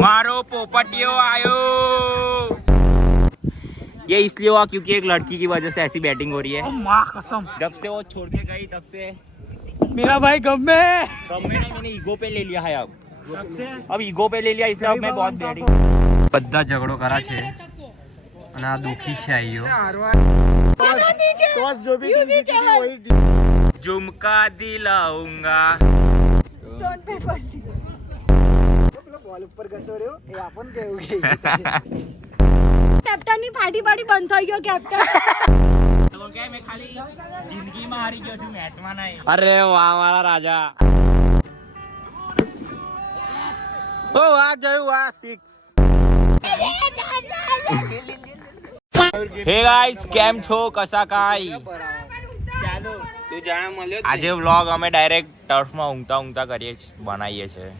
मारो पोपटियो आयो। ये इसलिए हुआ क्योंकि एक लड़की की वजह से ऐसी बैटिंग हो रही है। माँ कसम, जब से वो छोड़ के गई तब से मेरा भाई गम में नहीं, मैंने ईगो पे ले लिया है। अब ईगो पे ले लिया इसलिए अब मैं बहुत बैटिंग। બધા ઝઘડો કરા છે અને આ દુખી છે આઈયો। टॉस जो भी वही झुमका दिलाऊंगा। स्टोन पेपर બોલ ઉપર ગતો રહ્યો એ આપણ કેવું કે કેપ્ટન ની ફાટી બંધ થઈ ગયો કેપ્ટન। તો કે મે ખાલી જિંદગીમાં હારી ગયો છું મેચમાં નહીં। અરે વાહ મારા રાજા। ઓ વાહ જયું વાહ 6। હે ગાઈસ કેમ છો કસા કાઈ। આજે વ્લોગ અમે ડાયરેક્ટ ટર્ફમાં ઊંઘતા કરીએ છીએ, બનાવીએ છીએ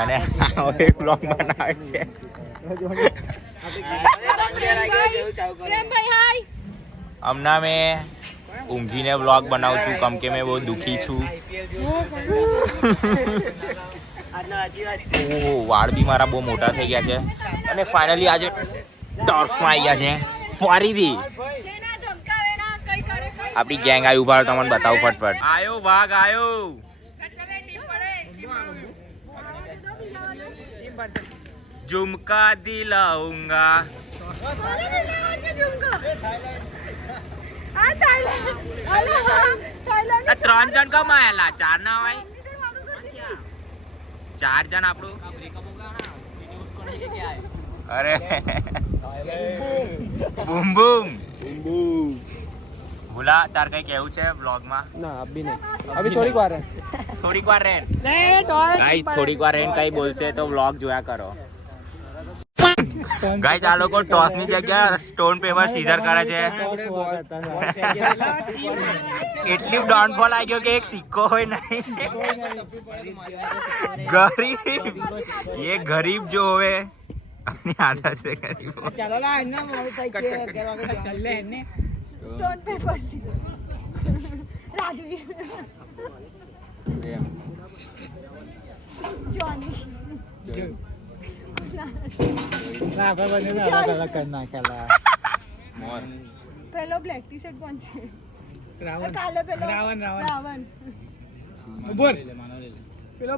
અને હવે વ્લોગ બનાવે છે। હમણાં મેં ઊંઘીને વ્લોગ બનાવું છું કેમ કે મેં બહુ દુખી છું। ઓહો વાળ બી મારા બહુ મોટા થઈ ગયા છે અને ફાઇનલી આજે ટર્ફમાં આવી ગયા છે ફરીથી। આપણી ગેંગ આવી ઉભા તમને બતાવું ફટફટ। આયો વાઘ આયો। झुमका दिलाऊंगा। 3 જણ કમ આયેલા 4 ના હોય 4 જણ આપણું। અરે બૂમ બૂમ ભૂલા તાર કઈ કેવું છે વ્લોગમાં? ના અભી નહીં, અભી થોડીક વાર હે ગાઈસ થોડીક વાર રેન કઈ બોલશે તો વ્લોગ જોયા કરો। ગાઈસ આ લોકો ટોસ ની જગ્યાએ સ્ટોન પેપર સીઝર કરે છે। એટલી ડાઉનફોલ આવી ગયો કે એક સિક્કો હોય નહીં। ગરીબ ये गरीब जो होवे अपनी आदत से गरीब हो। ચાલો લા એના મોડું થઈ કે કરવા કે ચાલે ને स्टोन पेपर राजू जॉनी ના બને ના અલગ કરના ખેલા मोर પેલો બ્લેક ટી શર્ટ કોણ છે? રાવણ કાલે પેલો રાવણ બોલ પેલો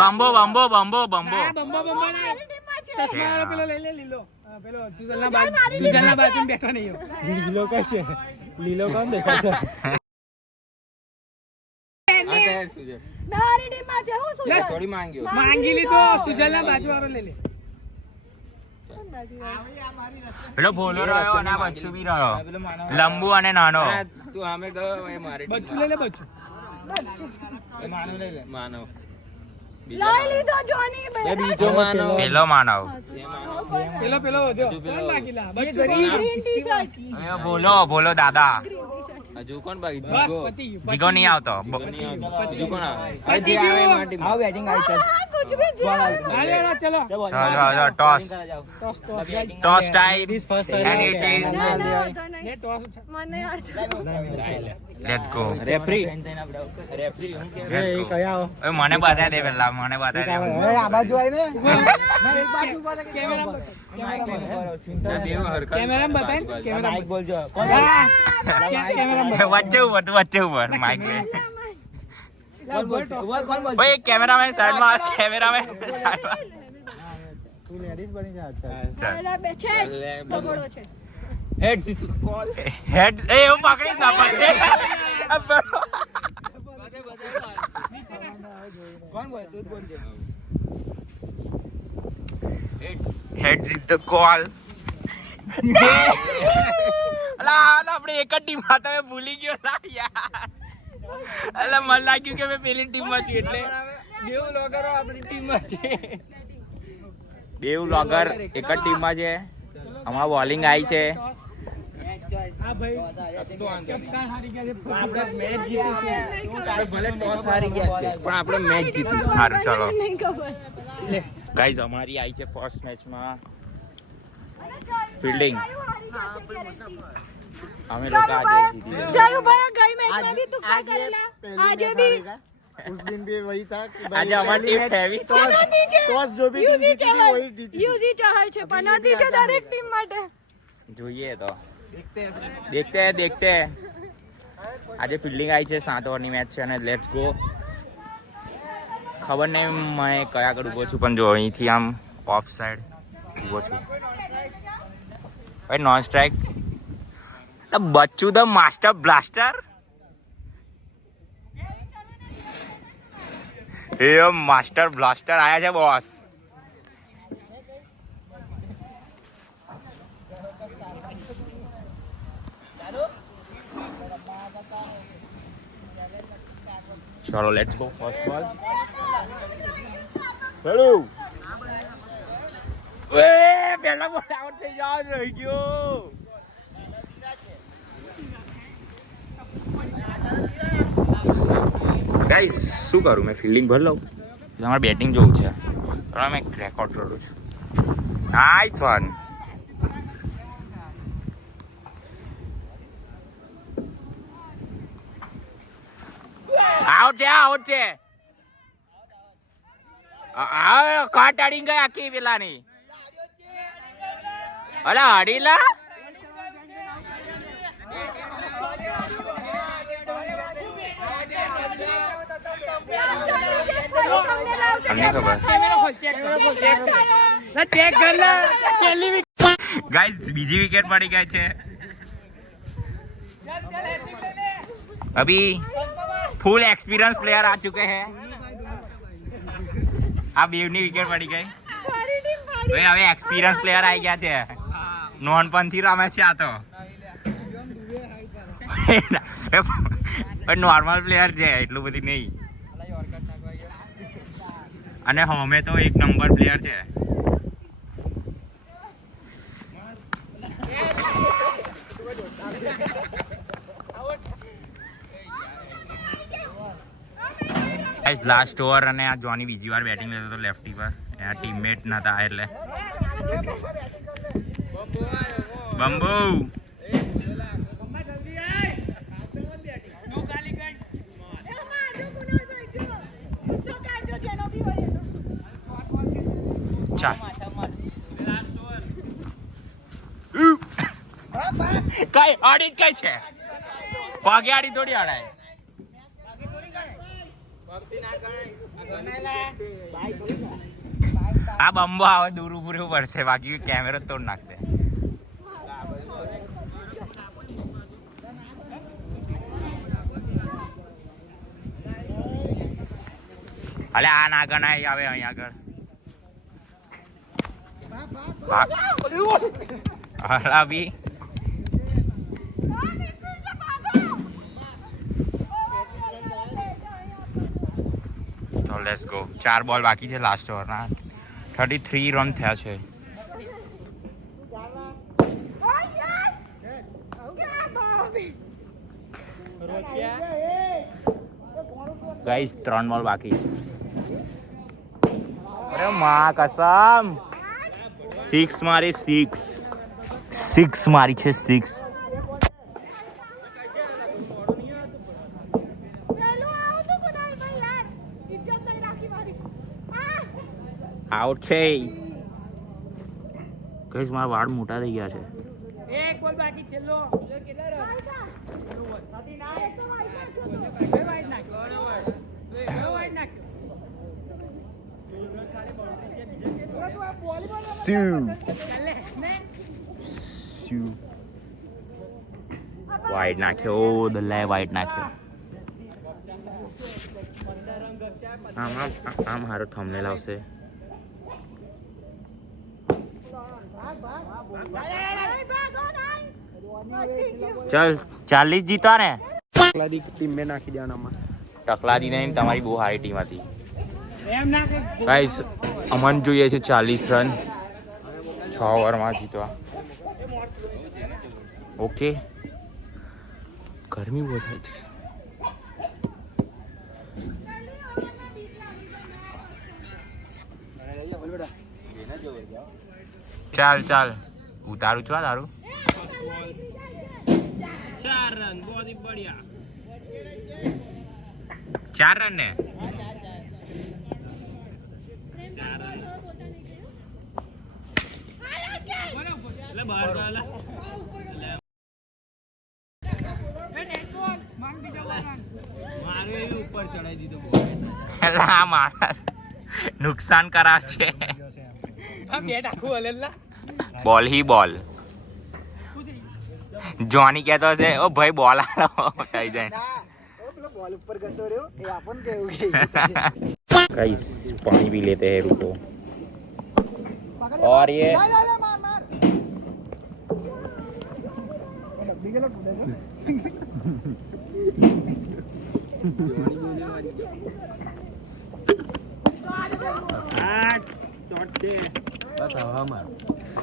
बम्बो बम्बो बम्बो बम्बो બંબો ના મારી ટીમમાં છે। ચશ્મા વાળો પેલો લઈ લે લીલો પેલો સુજલના બાજુ બેઠો નહીં લીલો કશે લીલો કોણ દેખાય છે? મારી ટીમમાં છે હું શું થોડી માંગ્યો માંગી લીધો સુજલના બાજુ વાળો લઈ લે। પેલો ભોલો રહ્યો અને આ બચ્ચું બી રહ્યો લંબુ અને નાનો। તું આમે ગયો એ મારી બચ્ચું લઈ લે બચ્ચું માનવ લઈ લે માનવ લઈ લીધો જોની એ બીજો માનવ પેલો માનવ। પેલો વધ્યો કોણ બાકી લા બચ્ચું ગ્રીન ટી શર્ટ હવે બોલો બોલો દાદા। હજુ કોણ બાકી બસ પતી ગયું જીગો નહીં આવતો। હજુ કોણ આવે પતી ગયું આવ બેટિંગ આવી ચાલ હા કુછ ભી જે હાલે ચલો ચલો toss toss toss time and it is ને ટોસ મને અર્થ લેટ્સ ગો। રેફરી એ કયા હવે મને બતાવી દે પેલા મને બતાવી દે। આ બાજુ આવીને ના એક બાજુ ઉભા થા કેમેરા બતાય કેમેરા માઈક બોલજો કેમેરા વચ્ચે ઉપર માઇક લે। બોલ કોણ ઓય કેમેરામેન સાઈડમાં કેમેરામેન સાઈડમાં। તું લેડીઝ બની જા અચ્છા પેલા બે છે બગડો છે હેડ જીત કોણ હેડ એ હું પકડી ના પડે। કોણ બોલ તું બોલ દે હેડ જીત ધ કોલ। અલા આપણે એક જ ટીમ માં તમે ભૂલી ગયો ના યાર। અલા મને લાગ્યું કે મેં પેલી ટીમ માં છું એટલે બેવ લોગરો આપણી ટીમમાં છે બેવ લોગર એક જ ટીમ માં છે। અમાર બોલિંગ આવી છે। હા ભાઈ કપ્તાન હારી ગયા છે આપણે મેચ જીતીશું આપણે ભલે ટોસ હારી ગયા છે પણ આપણે મેચ જીતીશું સારું ચલો નહીં ખબર ગાઈઝ અમારી આવી છે ફર્સ્ટ મેચમાં ફિલ્ડિંગ। અમે લોકો આજે જીતી જયુ ભાઈ ગઈ મેચમાં ભી તુક્કા કરેલા આજે ભી उस दिन भी वही था कि आज हमारी टीम हैवी टॉस जो भी टीम जीती थी वही जीती थी। યુજી ચહલ છે પેનલ્ટી છે દરેક ટીમ માટે જોઈએ તો देखते हैं આજે ફિલ્ડિંગ આવી છે 7 ઓવરની મેચ છે અને લેટ્સ ગો ખબર નહીં મેં કયા આગળ ઊભો છું પણ જો અહીંથી આમ ઓફ સાઈડ ઊભો છું ભાઈ નોન સ્ટ્રાઇક બચ્ચું the master blaster A master blaster આયા છે બોસ ચલો લેટ્સ ગો ફર્સ્ટ બોલ ચલો એ પહેલા બોલ આઉટ થઈ જાવ રહી ગયો ગાઈસ શું કરું મેં ફિલ્ડિંગ ભર લઉં તમારે બેટિંગ જોવું છે તો મેં રેકોર્ડ કરું છું નાઇસ વન આઉટ છે કાટ અડી ગયા આખી પેલાની અલા અડીલા અમને ખબર ચેક કર લે પહેલી ગાઈસ બીજી વિકેટ પડી ગઈ છે अभी फुल एक्सपीरियंस प्लेयर आ चुके हैं આ બેવની વિકેટ પડી ગઈ ભાઈ હવે એક્સપીરિયન્સ પ્લેયર આવી ગયા છે નોનપણથી રમે છે આ તો નોર્મલ પ્લેયર છે એટલું બધી નહીં અને હમે તો એક નંબર પ્લેયર છે લાસ્ટ ઓવર અને આ જોની બીજી વાર બેટિંગ લેતો હતો લેફ્ટી પર એના ટીમમેટ નતા એટલે બંબુ ચાલ કઈ અડી જ કઈ છે પગે આડી થોડી અડાય આ બંબો આવે દૂર ઉભું રહેવું પડશે બાકી કેમેરો તોડ નાખશે અલે આ ના ગણાય આવે અહીં આગળ અભી તો લેટ્સ ગો 4 બોલ બાકી છે લાસ્ટ ઓવરના 33 રન થયા છે ગાઈસ 3 બોલ બાકી છે અરે માં કસમ 6 મારી 6 મારી છે 6 આઉટ છે ગાઈસ મારા વાળ મોટા થઈ ગયા છે એક બોલ બાકી છેલ્લો કેટલા રન સાથી ના એક તો વાઈડ નાખ વાઈડ નાખ્યો દલ્લાએ વાઈડ નાખ્યો આમ હારો થંબનેલ આવશે ચલ 40 જીતા ને ટકલાદી ટીમ મે નાખી દેવાના ટકલાદી નહીં તમારી બહુ સારી ટીમ હતી એમ ના કે ગાઈસ અમન જોઈએ છે 40 રન 6 ઓવરમાં જીતવા ઓકે ગરમી બહુ થાય છે ચાલ ઉતારું છું તારું 4 રન બહુ બઢિયા 4 રન ને ઉપર ચડાઈ દીધો એટલે આ માણસ નુકસાન કરાવે છે. બેટ આખું હલેલા બોલ હી બોલ. જોની કહેતો હશે ઓ ભાઈ બોલ આલો થઈ જાય. બોલ ઉપર ગતો રહ્યો એ આપણ કેવું કે गाइस पानी भी लेते हैं रुको. और ये બસ હવામાં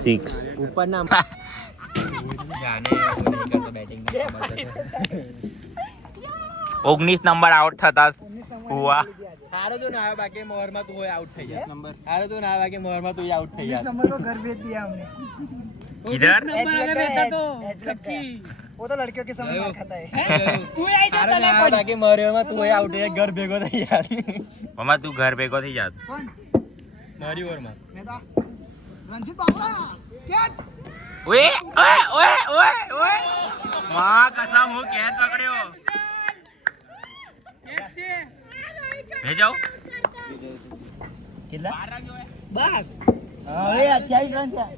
6 ઉપર ના જાને બેટિંગ 19 નંબર આઉટ થતા હુआ. હારો તો ના આવે બાકી મોહરમાં તું હોય આઉટ થઈ જાય નંબર હારો તો ના આવે બાકી મોહરમાં તું આઉટ થઈ જાય नंबर को घर भेज दिया हमने इधर वो तो लड़कियों के सामने मार खाता है હારો ના આવે બાકી મોહરમાં તું હોય આઉટ થઈ જાય ઘર ભેગો થઈ જાય મમ્મા તું ઘર ભેગો થઈ જાત. कौन મારી ઓવરમાં मैं तो रंजीत बाबा कैच ઓએ ઓએ ઓએ ઓએ ઓએ માં કસમ હું કેચ પકડ્યો. લે જાઓ કેટલા બસ હવે 28 રન થયા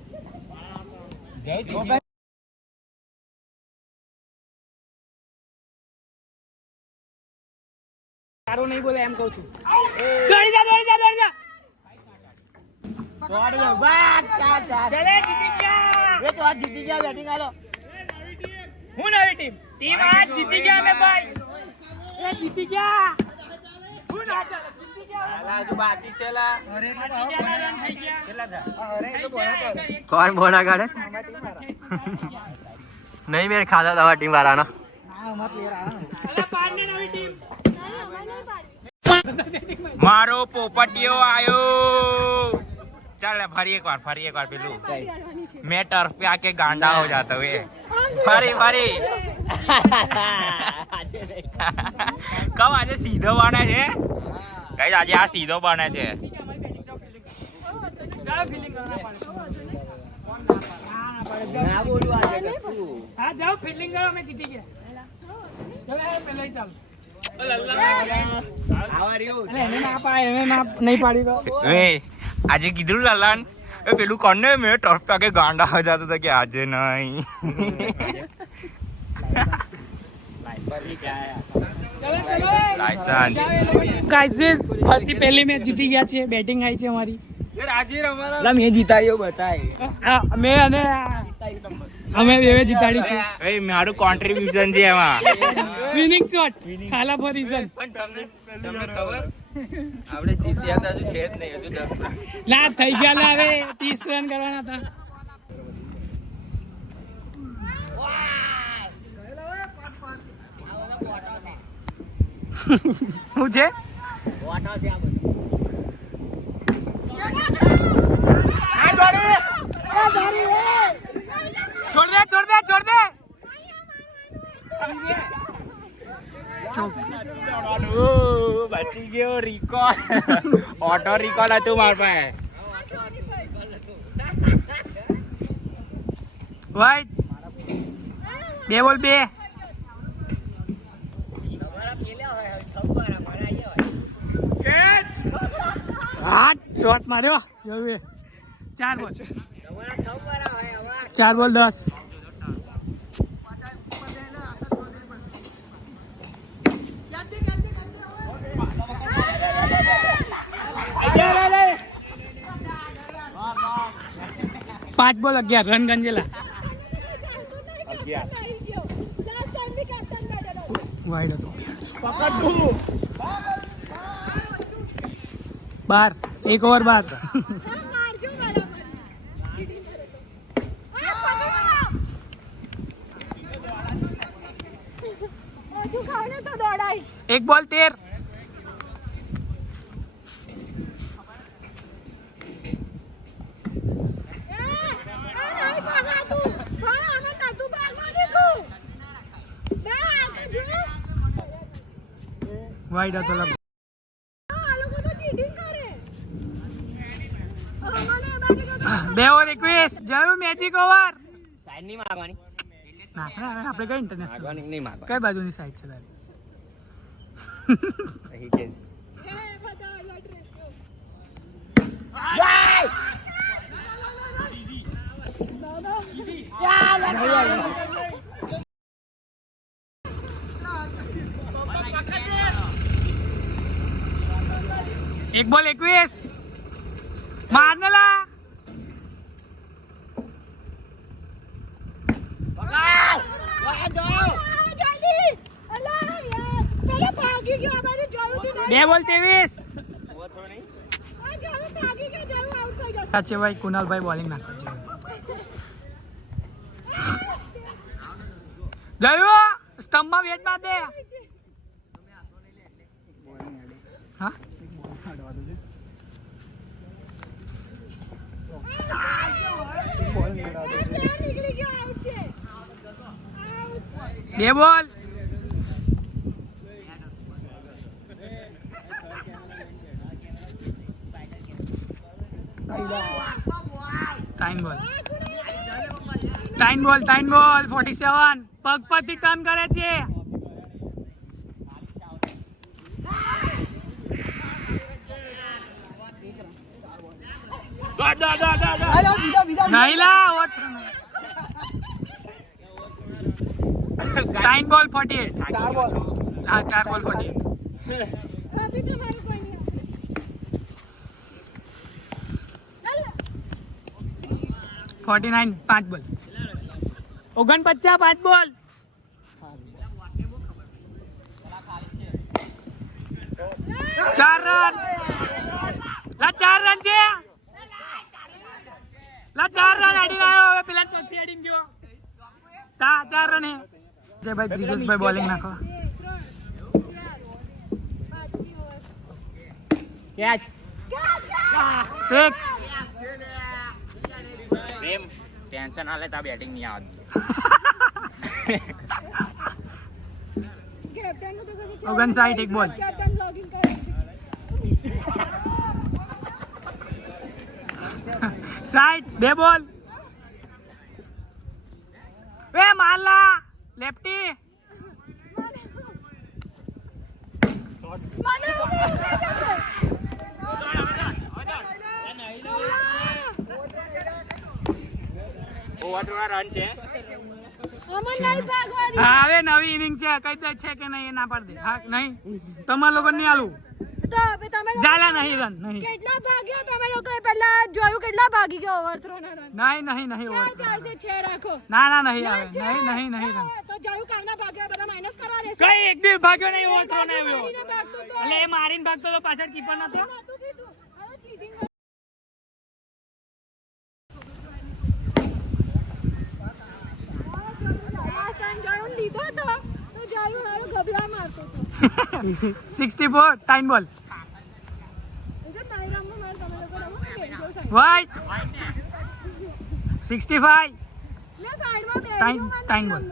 સારું નહીં બોલે એમ કહું છું. દોડી જા દોડી જા દોડી જા. ચલે જીતી ગયા. એ તો આ જીતી ગયા બેટિંગ આલો હું નવી ટીમ આ જીતી ગયા અમે ભાઈ. એ જીતી ગયા. હું ના ચાલે જીતી ગયા. આલા હજુ બાકી છે લા और एक રન થઈ ગયા. કેટલા થયા और एक तो बोला कर कौन बोला गाड़े हमारा टीम आ रहा नहीं मेरे खाता था टीम वाला ना. हां हमारा प्लेयर आ रहा અલા પાડને નવી ટીમ. मारो पोपटियो आयो. चल फरी एक बार पेलू मैं टर्फ पे आके गांडा हो जाता हूँ. फरी फरी कब આજે સીધો બને છે ગાઈસ આજે આ સીધો બને છે. જાઓ ફિલિંગ કરવા પડે. ના બોલવા આજે કશું હા જાઓ ફિલિંગ કરો અમે જીતી ગયા. ચલે પેલા ચાલ. આવા રહ્યો એને ના પાડે એને ના નહીં પાડી તો. એ આજે કીધું લલન એ પેલું કોને મેં ટર્ફ पे आके गांडा हो जाता था कि आज नहीं. લાયસન્સ ગાઈસ ફર્સ્ટ પહેલી મેચ જીતી ગયા છે. બેટિંગ આવી છે અમારી. લા મેં જીતાડ્યો બતાય મેં અને અમે બે જીતાડી છે. એ મારું કોન્ટ્રીબ્યુશન છે એમાં. વિનિંગ શોટ ખાલા ફોર રીઝન. તમને ખબર આપણે જીત્યા હતા હજુ છે જ નહીં હજુ 10 રન ના થઈ ગયા લે હવે 30 રન કરવાના હતા. શું છે છોડ દે છોડ દે છોડ દે. બચી ગયો રિકોલ. ઓટો રિકોલ હતું માર પાસે. વાઈટ 2 બોલ 2. શોટ માર્યો જોયું 4 બોલ 4 બોલ 10. પાંચ બોલ 11 રન ગંજેલા. વાઈડ હતો 12 1 ઓવર 12. એક બોલ 13. વાઈડ હતો લગ આ લોકો તો ચીટિંગ કરે અમારે બાકી તો 2 ઓવર 21 જયું મેજિક ઓવર સાઈડ નહીં મારવાની ના આપણે કઈ ઇન્ટરનેશનલ મારવાની નહીં મારવાની કઈ બાજુની સાઈડ છે તારી સહી કે હે બધા લટ રે એક બોલ 21 મારનેલા જલ્દી અલા યાર પેલા ભાગી ગયો અમારે જોયું તું 2 બોલ 23 આ ચાલો ભાગી ગયો જોયું આઉટ થઈ ગયો સાચે ભાઈ કુનાલભાઈ બોલિંગ નાખે છે જયું સ્તંભમાં વેટ માર દે હા નીકળી ગયો આઉટ છે 2 બોલ ટાઈમ બોલ 47 પગ પરથી ટર્ન કરે છે નહીં લા ટાઈમ બોલ 48 4 બોલ હા 4 બોલ 48 અભી તમારું કોઈ નહીં 49 5 બોલ 49 5 બોલ 4 રન લા 4 રન છે લા 4 રન અડીને આવ્યો હવે પેલા નથી અડીને ગયો તા 4 રન હે જય ભાઈ બ્રિજેશભાઈ બોલિંગ નાખો કેચ 6 પ્રેમ ટેન્શન હાલે તા બેટિંગ નહીં આવતી કેપ્ટન નું તો કદી 59 એક બોલ કેપ્ટન લોગિંગ કરે સાઈડ 2 બોલ એ મારલા લેફ્ટી ઓવર રન છે અમન નહીં ભાગવા દે હા હવે નવી ઇનિંગ છે કઈ દે છે કે નહીં એ ના પાડ દે હા નહીં તમારા લોકો નહીં આલું તો હવે તમે લોકો જાલા નહીં રન નહીં કેટલા ભાગ્યા તમે લોકોએ પહેલા જોયું કેટલા ભાગી ગયા ઓવરથ્રો ના રન નહીં ચાર over. ચાલશે 6 રાખો ના નહીં આવે નહીં રન તો જોયું કારના ભાગ્યા બધા માઇનસ કરવા રહેશે કઈ એક બી ભાગ્યો નહીં ઓવર થ્રો ને આવ્યો મારીને ભાગતો તો એટલે એ મારીને ભાગતો તો પાછળ કીપર નતો નતું કીધું હવે ચીટિંગ લાસ્ટ ટાઈમ જોયું લીધો તો જોયું હારો ગબલા મારતો તો 64 ટાઈમ બોલ એટલે તારી રમવા માર તમે લોકો રમો ને જો સાઈડ વાઈટ 65 લે સાઈડમાં બે Time ball.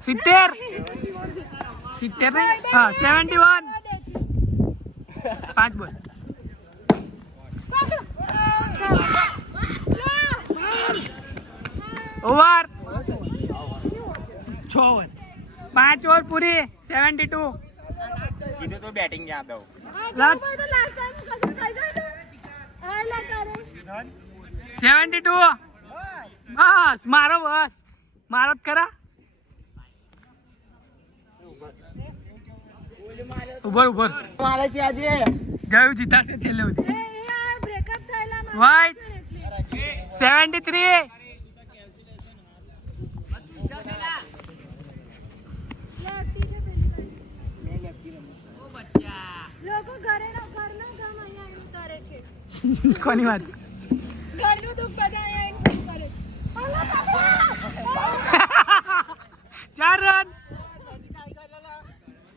સિત્તેર નહીં હા 71 5 બોલ ઓવર 6 ઓવર 5 ઓવર પૂરી 72 કીધું તો બેટિંગ યાદ આવ લાસ્ટ તો લાસ્ટ ટાઈમ કશું થઈ ગયું તો હાલા તારે 72 બસ મારો જ કરા ઉભર મારે છે આજે જયું જીતાશે છેલ્લે સુધી એ યાર બ્રેકઅપ થયેલા માં વાઈટ 73 લોકો ઘરના કામ અહીંયા એમ કરે છે કોની વાત ઘરનું દુઃખ બધા અહીંયા એમ કરે છે 4 રન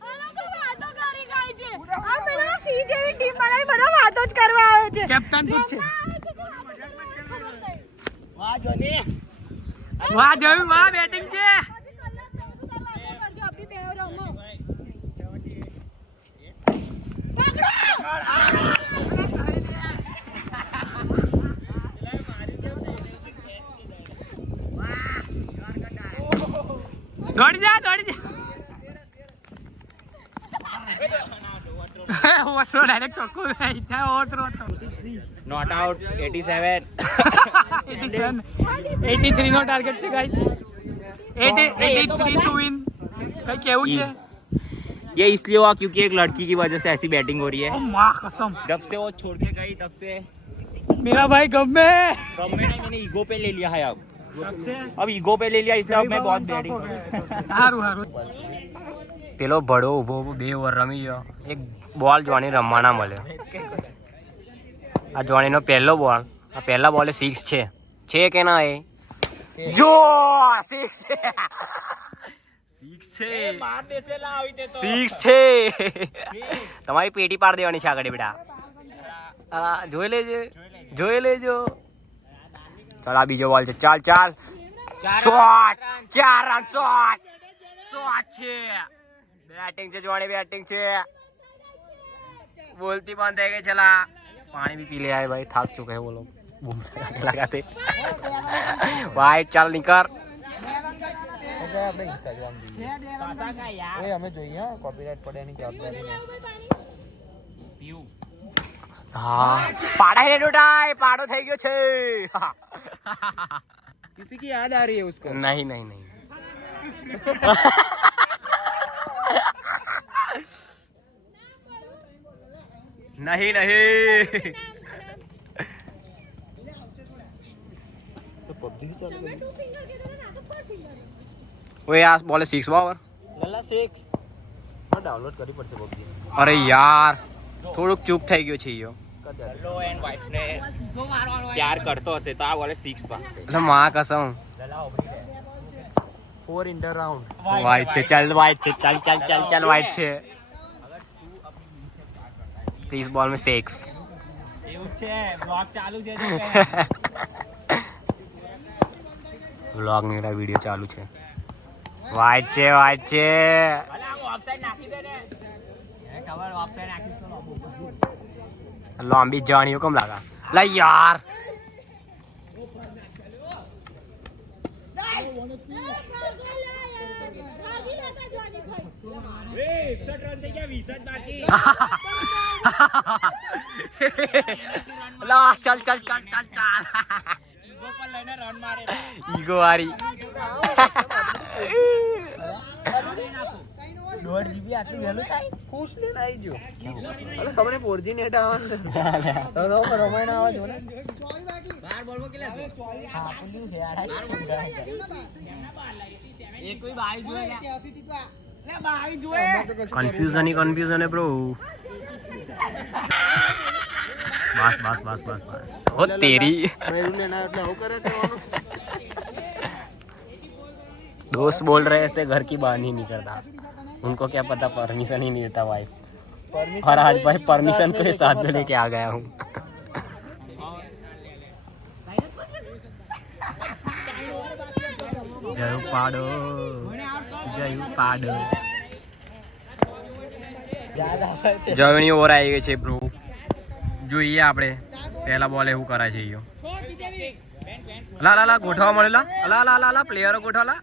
આ લોકો વાતો કરી ગઈ છે આ પેલા સી જેવી ટીમ બનાવી બધા વાતો જ કરવા આવે છે કેપ્ટન તું જ છે વાહ જોની વાહ જોયું વાહ બેટિંગ છે અભી બે રમો દોડી જા ઓછો ડાયરેક્ટ ચોખ્ખો ઓતરો નોટ આઉટ 87 83 નો ટાર્ગેટ છે ગાઈસ 83 टू विन कहीं केवू है ये इसलिए हुआ क्योंकि एक लड़की की वजह से ऐसी बैटिंग हो रही है ओ माँ कसम जब से वो छोड़ के गई तब से मेरा भाई गम में मैंने ईगो पे ले लिया है अब ईगो पे ले लिया इसलिए अब मैं बहुत बैटिंग हारू हारू પેલો ભડો ઉભો ઉભો 2 ઓવર રમી ગયો એક બોલ જોણી રમવાના મળ્યો આ જોણીનો પહેલો બોલ આ પહેલા બોલે 6 છે કે ના એ જો 6 છે 6 છે તમારી પેટી પાડ દેવાની છે આગળ બેટા આ જોઈ લેજો ચાલ આ બીજો બોલ છે ચાલ શોટ 4 રન શોટ છે बैटिंग से जोड़े बैटिंग से बोलती बंद है चला पानी भी पी ले आए भाई थक चुके हैं वो लोग लगाते वाइट चल निकर અમે જોઈએ કોપીરાइट પડે એની જવાબદારી हाँ पाड़ा है डोडाई पाड़ो થઈ ગયો છે किसी की याद आ रही है उसको नहीं नहीं तो पबजी चालू कर ओए यार बोले 6 बावर લલ્લા 6 હા ડાઉનલોડ કરવી પડશે પબજી અરે યાર થોડુંક ચૂક થઈ ગયો છે યો લો એન્ડ વાઇફ ને પ્યાર કરતો હશે તો આ બોલે 6 વાગશે એટલે માં કસમ 4 ઇન્ટર રાઉન્ડ वाइट से चल वाइट से चल वाइट से 30 बॉल में 6 એવું છે બ્લોગ ચાલુ છે व्लॉग मेरा वीडियो चालू है वाइट से અલા હું ઓફસાઈડ નાખી દે ને એ ખબર ઓફસાઈડ નાખી તો लंबी जानियो कम लगा ला यार ला चल ઈગો પર લઈને રન મારે ईगो वारी દોઢ જીબી આટલું વહેલું થાય ખુશ ને આવી જો અલે તમને 4G નેટ આવવાનું રમાયણ આવા જો ને 12 બોલમાં કેટલા હા પુલ્યું છે આડા એક કોઈ બાઈ જોએ લે બાઈ જોએ कंफ्यूजन है ब्रो बस ओ तेरी મેરું લેના એટલે હું કરે કરવાનું दोस्त बोल रहे थे घर की बाहर नहीं निकलता उनको क्या पता परमिशन ही नहीं देता वाइफ और आज भाई परमिशन तो साथ में लेके आ गया हूँ जयू पाडो જવણી ઓવર આવી ગઈ છે બ્રો જોઈએ આપણે પહેલા બોલે શું કરાય છે ઈયો લા ગોઠવા મળેલા લા પ્લેયરો ગોઠવાલા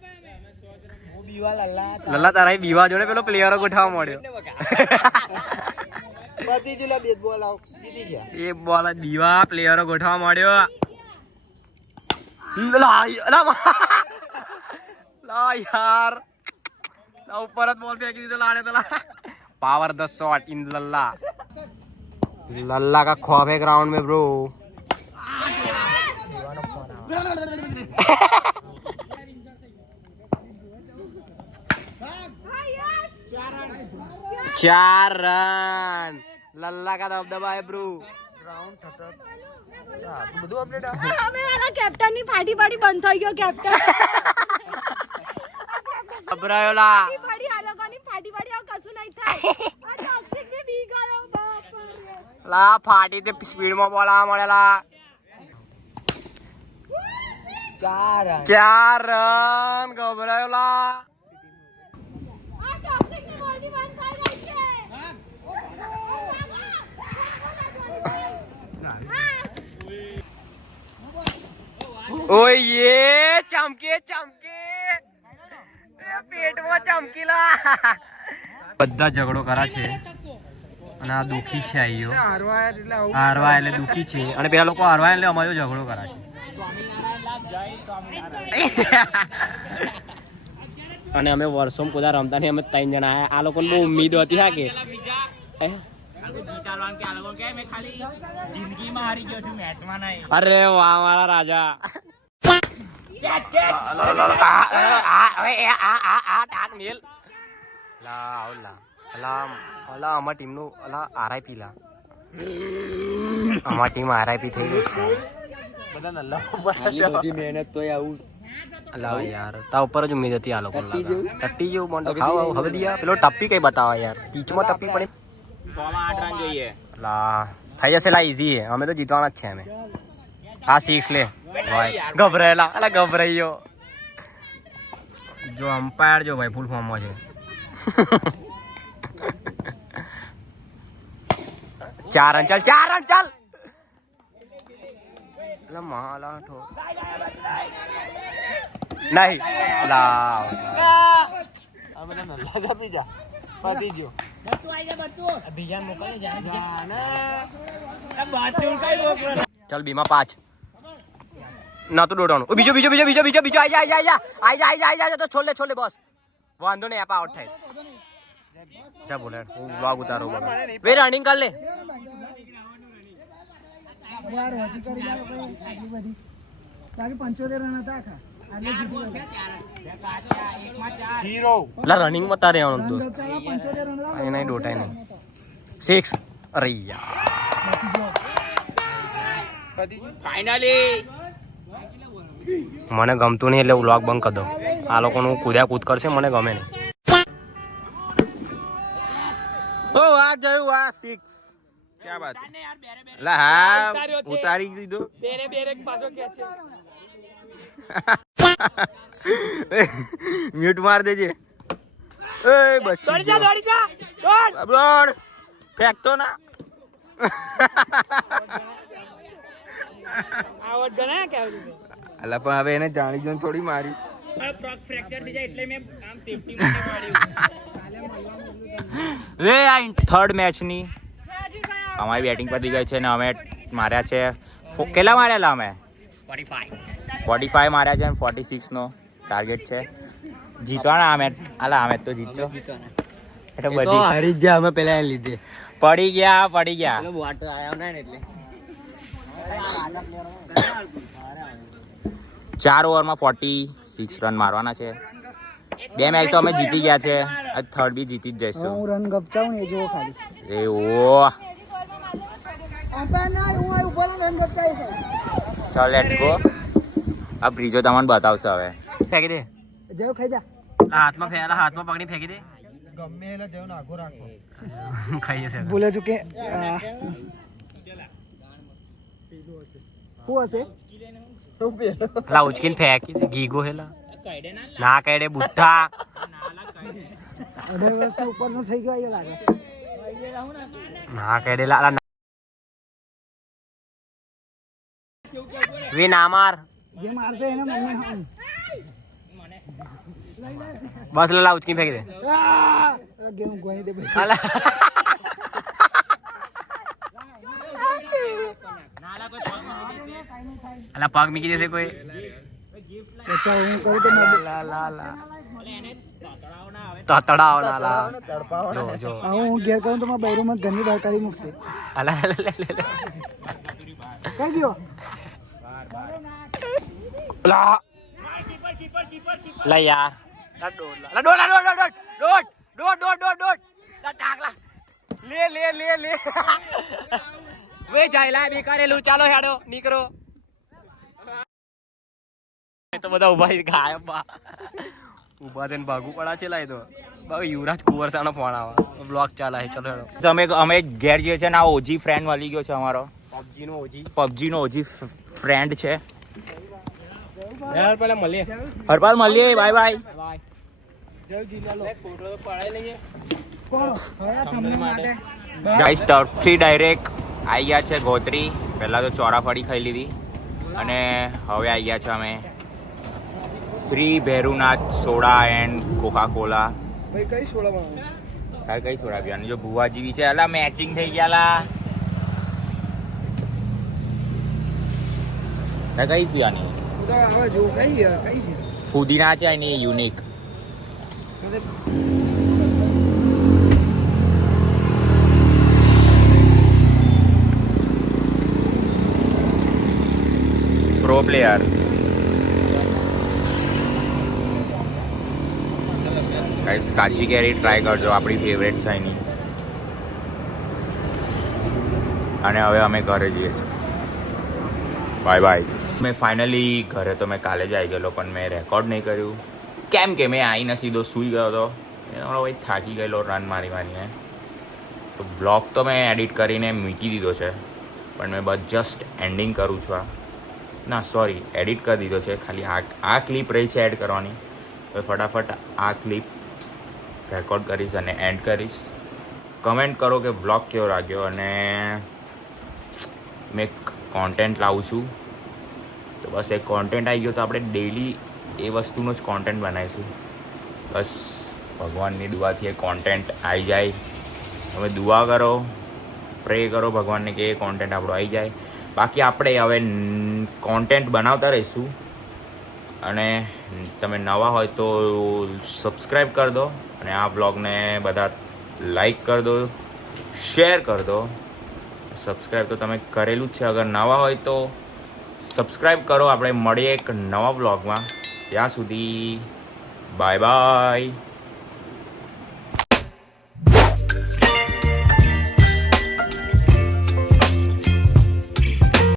લલ્લા તારા બીવા જોડે પેલો પ્લેયરો ગોઠવા મળ્યો બધી જુલા બે બોલ આવ જીતી ગયા એ બોલ બીવા પ્લેયરો ગોઠવા મળ્યો લા યાર ઉપર જ બોલ ફેંકી દીધો લાડે પેલા पावर 10 शॉट इन लल्ला का ख्वाब है ग्राउंड में ब्रो चार रन लल्ला का दबदबा है ब्रो રાઉન્ડ થતા હા બધું અપડેટ આવે અમે મારા કેપ્ટન ની ફાટી બંધ થઈ ગયો કેપ્ટન અબરાયોલા ફાટી આ લોકોની ફાટી આવ કશું નહીં થાય આ ટોક્સિક બી બી ગયો બાપ રે લા ફાટી તે સ્પીડ માં બોલાવા મળેલા 4 રન ગભરાયેલા. આ toxic ની બોલની બંધ કરી દઈ છે. ઓય યે ચમકે પેટમાં ચમકીલા. બધા ઝઘડો કરા છે અને આ દુખી છે. આઈયો હારવા એટલે દુખી છે અને પેલા લોકો હારવા એટલે અમારો ઝઘડો કરા છે. અને અમે વર્ષોમાં કોઈ રમતા નહીં. અમે 3 જણા આયા. આ લોકોને બહુ ઉમ્મીદ હતી હા કે અરે વાહ મારા રાજા. અમારા ટીમનું આરઆઈપી લા. અમારી ટીમ આરઆઈપી થઈ ગઈ છે. મહેનત તો આવું અલા યાર તા ઉપર જ ઉમ્મીદ હતી આ લોકો ટટ્ટી જેવું બોન્ડ ખાવ હવે દિયા પેલો ટપ્પી કઈ બતાવા યાર. પીચમાં ટપ્પી પડી. 8 રન જોઈએ. લા થઈ જશે લા ઈઝી હે. અમે તો જીતવાના જ છે. અમે આ 6 લે ભાઈ. ગભરાયેલા અલા ગભરાઈયો. જો અમ્પાયર જો ભાઈ ફૂલ ફોર્મમાં છે. 4 રન ચાલ 4 રન ચાલ. અલા માલા ઠો નહીં લા ચાલ બીમાં 5 ના તો દોડવાનું. બીજો આઈ તો છોડ લે બસ વાંધો નહીં. આપ આઉટ થાય. જા બોલે હું વ્લોગ ઉતારું બગા વે રનિંગ કર લે. યાર હોજી કરી જાવ કઈ આટલી બધી બાકી 75 રન હતા આખા આટલે જીતી ગયા હીરો લા રનિંગ માં તારે આવવાનું દોસ્ત. 75 રન હતા અહીં નહીં ડોટાય નહીં. 6 અરે યાર ફાઇનલી મને ગમતું નહીં એટલે વ્લોગ બંધ કરી દો. આ લોકોનું કૂદ્યા કૂદ કરશે મને ગમે નહીં. ઓ આ જોયું આ 6 ક્યાં બાત લા હા ઉતારી દીધો. મ્યુટ માર દેજે. એ બચ્ચી દોડી જા દોડ ફેંકતો ના. આવડ ગણા કે આવી અલા પણ હવે એને જાણી જોઈને થોડી મારી. ફ્રેક્ચર થઈ જાય એટલે મેં આમ સેફટી માટે પાડ્યું. રે આ થર્ડ મેચની અમારી બેટિંગ પતી ગઈ છે ને અમે માર્યા છે કેટલા માર્યા અમે 45 માર્યા છે. 46 નો ટાર્ગેટ છે. જીતવાના આ મેચ. અલા આ મેચ તો જીતજો એટલે બધી હારી જ જા અમે પેલા લીધે પડી ગયા વાટો આયા ના એટલે 4 ઓવરમાં 46 રન મારવાના છે. 2 મેચ તો અમે જીતી ગયા છે. આ થર્ડ બી જીતી જ જઈશું. હું રન ગપચાવું ને જો ખાલી એ ઓ આપા ના હું આ ઉપર રન ગપચાઈ છે. ચાલ લેટ્સ ગો. આ બ્રિજો તમને બતાવશે હવે. ફેંકી દે. જેવ ખાઈ જા હાથમાં પકડી ફેંકી દે. ગમે એલા જેવ નાખો રાખો ખાઈ જશે. બોલે છું કે શું હશે તો પેલો લા ઉચકીને ફેંકી દે. ગીગો હેલા ના કહેડે બુઠ્ઠા. 18 વર્ષથી ઉપરનો થઈ ગયો એ લાગે ના કહેડે લા વે ના માર. જે મારશે એને મમ્મી હમ બસ લા ઉચકીને ફેંકી દે. ગેમ ગોણી દે ભાઈ અલા અલા પગ મૂકી દેશે કોઈ. બચ્ચા હું કરું તો તતડાવ ના લા. જો હું ઘેર કરું તો મારા બૈરુમાં ઘરની બહાર કાઢી મૂકશે અલા કઈ ગયો લા લા યાર ડોડ લે વે જાયલા બી કરેલું. ચાલો હેડો નીકળો. તો બધા ઉભા ગાયબ બા ઉભા થઈને ભાગવું પડા છે. લાય તો બાબા યુવરાજ કુંવરસાનો ફોન આવે. બ્લોગ ચાલે છે. ચલો હેડો. તો અમે ઘેર જઈએ છે ને આ ઓજી ફ્રેન્ડ મળી ગયો છે અમારો. પબજી નો ઓજી પબજી નો ઓજી ફ્રેન્ડ છે. હરપાલ મળીએ, બાય બાય. ગાઈસ ટર્ફથી ડાયરેક્ટ આવી ગયા છે ગોત્રી. પહેલાં તો ચોરાફળી ખાઈ લીધી અને હવે આવી ગયા છે અમે Shri Bhairunath soda and Coca Cola. ભાઈ કઈ સોડામાં તારે કઈ સોડા પીવાની? જો ભુવા જેવી છે. અલા મેચિંગ થઈ ગયા લા. તારે કઈ પીવાની? તો હવે જો કઈ છે ફુદીના છે એની યુનિક. Pro player. ગાઈસ કાચી કેરી ટ્રાય કરજો, આપણી ફેવરેટ છે એની. અને હવે અમે ઘરે જઈએ છીએ. Bye bye. મેં ફાઇનલી ઘરે તો મેં કાલે જ આવી ગયેલો, પણ મેં રેકોર્ડ નહીં કર્યું કેમ કે મેં આવીને સીધો સૂઈ ગયો હતો. ભાઈ થાકી ગયેલો રન મારીને. તો બ્લોગ તો મેં એડિટ કરીને મૂકી દીધો છે, પણ મેં બસ જસ્ટ એન્ડિંગ કરું છું. ના સોરી, એડિટ કરી દીધો છે. ખાલી આ ક્લિપ રહી છે એડ કરવાની. તો ફટાફટ આ ક્લિપ રેકોર્ડ કરીશ અને એન્ડ કરીશ. કમેન્ટ કરો કે બ્લોગ કેવો લાગ્યો, અને મેં કોન્ટેન્ટ લાવું છું. તો બસ એક કોન્ટેન્ટ આવી ગયો તો આપણે ડેઈલી એ વસ્તુનો જ કોન્ટેન્ટ બનાવીશું. બસ ભગવાનની દુઆથી એ કોન્ટેન્ટ આવી જાય. તમે દુઆ કરો, પ્રે કરો ભગવાનને કે એ કોન્ટેન્ટ આપણો આવી જાય. બાકી આપણે હવે કોન્ટેન્ટ બનાવતા રહીશું. અને તમે નવા હોય તો સબસ્ક્રાઈબ કરી દો, અને આ બ્લોગને બધા લાઈક કરી દો, શેર કરી દો. સબસ્ક્રાઈબ તો તમે કરેલું જ છે. અગર નવા હોય તો સબસ્ક્રાઈબ કરો. આપણે મળીએ એક નવા બ્લોગમાં. ત્યાં સુધી બાય બાય.